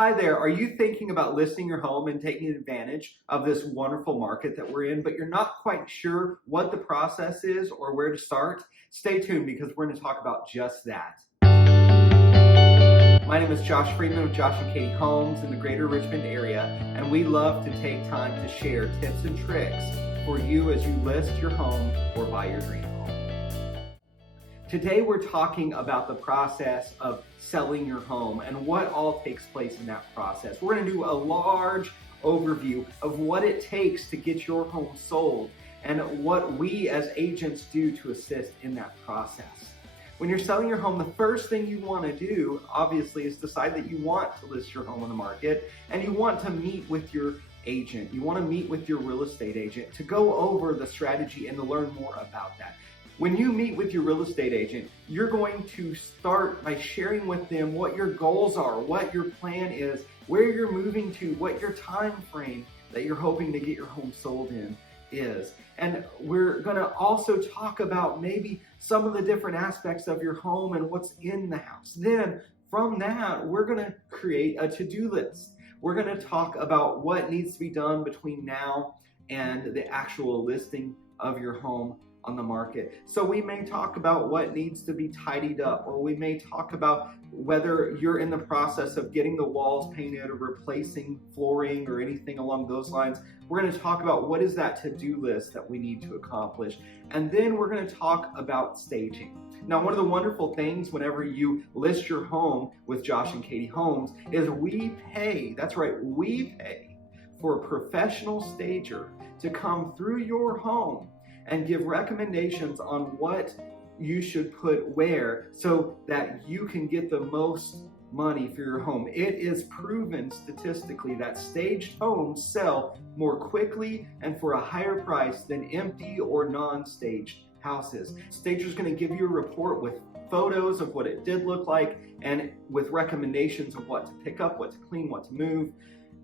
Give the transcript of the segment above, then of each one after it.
Hi there. Are you thinking about listing your home and taking advantage of this wonderful market that we're in, but you're not quite sure what the process is or where to start? Stay tuned because we're going to talk about just that. My name is Josh Friedman with Josh and Katie Homes in the greater Richmond area, and we love to take time to share tips and tricks for you as you list your home or buy your dream home. Today we're talking about the process of selling your home and what all takes place in that process. We're going to do a large overview of what it takes to get your home sold and what we as agents do to assist in that process. When you're selling your home, the first thing you want to do, obviously, is decide that you want to list your home on the market and you want to meet with your agent. You want to meet with your real estate agent to go over the strategy and to learn more about that. When you meet with your real estate agent, you're going to start by sharing with them what your goals are, what your plan is, where you're moving to, what your time frame that you're hoping to get your home sold in is. And we're going to also talk about maybe some of the different aspects of your home and what's in the house. Then from that, we're going to create a to-do list. We're going to talk about what needs to be done between now and the actual listing of your home on the market. So we may talk about what needs to be tidied up, or we may talk about whether you're in the process of getting the walls painted or replacing flooring or anything along those lines. We're going to talk about what is that to-do list that we need to accomplish. And then we're going to talk about staging. Now, one of the wonderful things whenever you list your home with Josh and Katie Homes is we pay for a professional stager to come through your home and give recommendations on what you should put where so that you can get the most money for your home. It is proven statistically that staged homes sell more quickly and for a higher price than empty or non-staged houses. Stager's going to give you a report with photos of what it did look like and with recommendations of what to pick up, what to clean, what to move.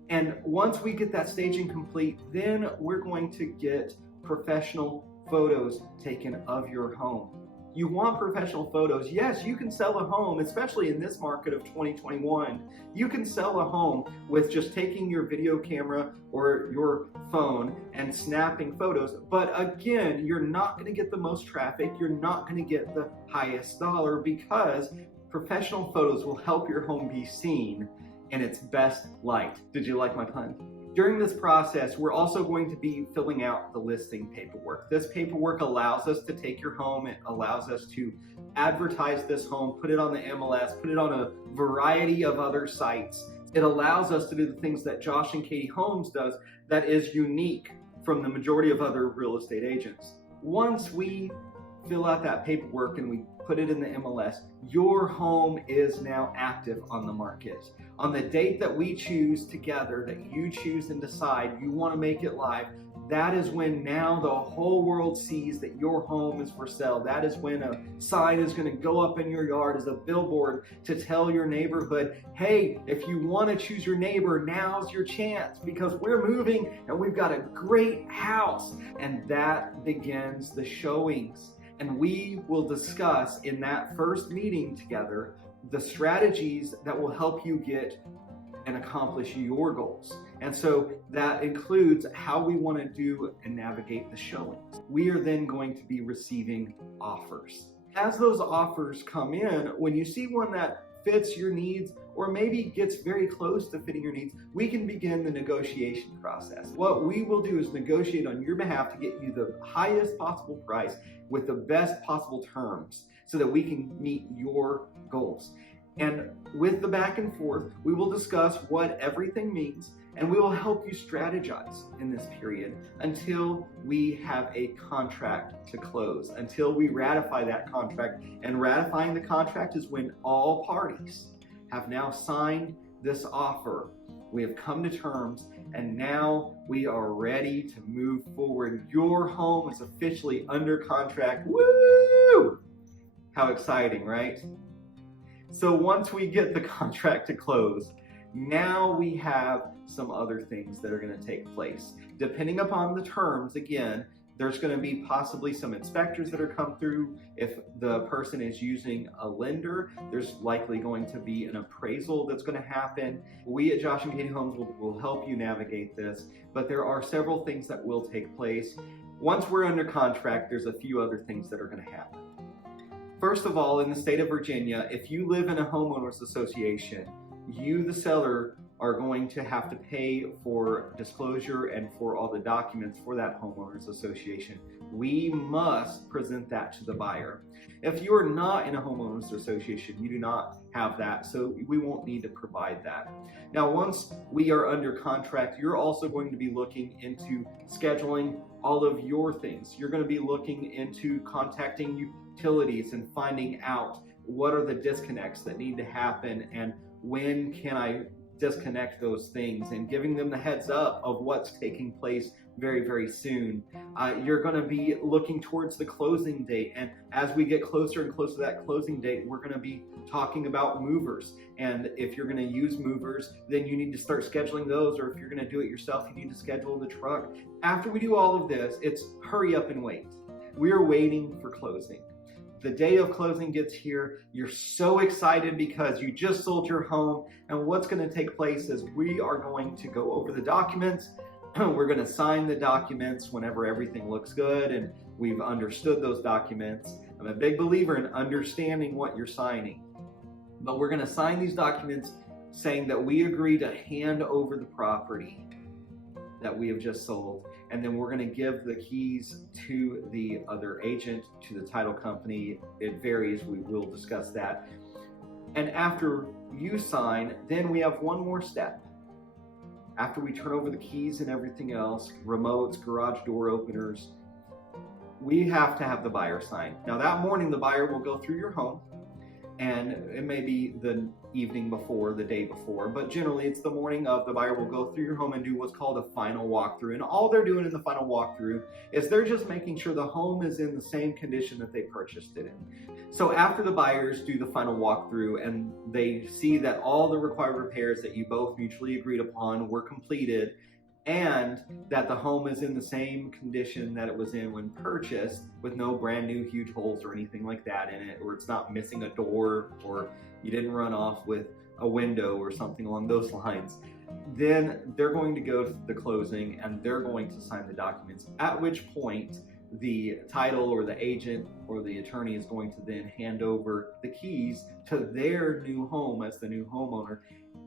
And once we get that staging complete, then we're going to get professional photos taken of your home. You want professional photos. Yes, you can sell a home, especially in this market of 2021. You can sell a home with just taking your video camera or your phone and snapping photos. But again, you're not going to get the most traffic. You're not going to get the highest dollar because professional photos will help your home be seen in its best light. Did you like my pun? During this process, we're also going to be filling out the listing paperwork. This paperwork allows us to take your home. It allows us to advertise this home, put it on the MLS, put it on a variety of other sites. It allows us to do the things that Josh and Katie Homes does that is unique from the majority of other real estate agents. Once we fill out that paperwork and we put it in the MLS, your home is now active on the market. On the date that we choose together, that you choose and decide you want to make it live, that is when now the whole world sees that your home is for sale. That is when a sign is going to go up in your yard as a billboard to tell your neighborhood, hey, if you want to choose your neighbor, now's your chance because we're moving and we've got a great house. And that begins the showings. And we will discuss in that first meeting together the strategies that will help you get and accomplish your goals. And so that includes how we want to do and navigate the showings. We are then going to be receiving offers. As those offers come in, when you see one that fits your needs or maybe gets very close to fitting your needs, we can begin the negotiation process. What we will do is negotiate on your behalf to get you the highest possible price with the best possible terms so that we can meet your goals. And with the back and forth, we will discuss what everything means and we will help you strategize in this period until we have a contract to close, until we ratify that contract. And ratifying the contract is when all parties have now signed this offer. We have come to terms and now we are ready to move forward. Your home is officially under contract. Woo! How exciting, right? So once we get the contract to close, now we have some other things that are going to take place. Depending upon the terms, again, There's going to be possibly some inspectors that are come through. If the person is using a lender, there's likely going to be an appraisal that's going to happen. We at Josh and Katie Homes will help you navigate this, but there are several things that will take place. Once we're under contract, there's a few other things that are going to happen. First of all, in the state of Virginia, if you live in a homeowners association, you, the seller, are going to have to pay for disclosure and for all the documents for that homeowners association. We must present that to the buyer. If you are not in a homeowners association, you do not have that, so we won't need to provide that. Now, once we are under contract, you're also going to be looking into scheduling all of your things. You're going to be looking into contacting utilities and finding out what are the disconnects that need to happen and when can I disconnect those things, and giving them the heads up of what's taking place very, very soon. You're going to be looking towards the closing date, and as we get closer and closer to that closing date, we're going to be talking about movers. And if you're going to use movers, then you need to start scheduling those, or if you're going to do it yourself, you need to schedule the truck. After we do all of this, it's hurry up and wait. We're waiting for closing. The day of closing gets here, you're so excited because you just sold your home, and what's going to take place is we are going to go over the documents. We're going to sign the documents whenever everything looks good and we've understood those documents. I'm a big believer in understanding what you're signing, but we're going to sign these documents saying that we agree to hand over the property that we have just sold, and then we're going to give the keys to the other agent, to the title company. It varies, we will discuss that. And after you sign, then we have one more step. After we turn over the keys and everything else, remotes, garage door openers, we have to have the buyer sign. Now that morning, the buyer will go through your home, and it may be the evening before, the day before, but generally it's the morning of. The buyer will go through your home and do what's called a final walkthrough. And all they're doing in the final walkthrough is they're just making sure the home is in the same condition that they purchased it in. So after the buyers do the final walkthrough and they see that all the required repairs that you both mutually agreed upon were completed, and that the home is in the same condition that it was in when purchased, with no brand new huge holes or anything like that in it, or it's not missing a door, or you didn't run off with a window or something along those lines, then they're going to go to the closing and they're going to sign the documents, at which point the title or the agent or the attorney is going to then hand over the keys to their new home as the new homeowner.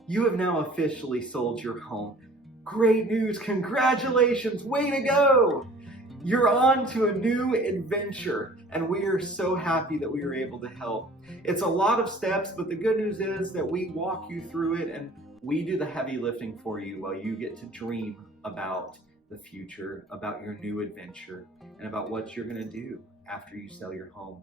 You have now officially sold your home. Great news, congratulations, way to go! You're on to a new adventure, and we are so happy that we were able to help. It's a lot of steps, but the good news is that we walk you through it and we do the heavy lifting for you while you get to dream about the future, about your new adventure, and about what you're gonna do after you sell your home.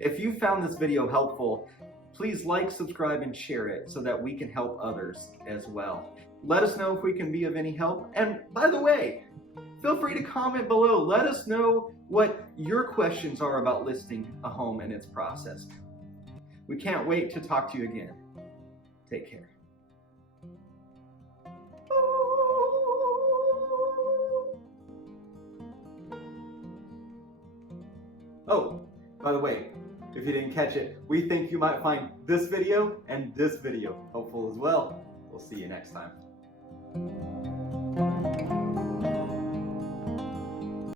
If you found this video helpful, please like, subscribe, and share it so that we can help others as well. Let us know if we can be of any help. And by the way, feel free to comment below. Let us know what your questions are about listing a home and its process. We can't wait to talk to you again. Take care. Oh, by the way, if you didn't catch it, we think you might find this video and this video helpful as well. We'll see you next time.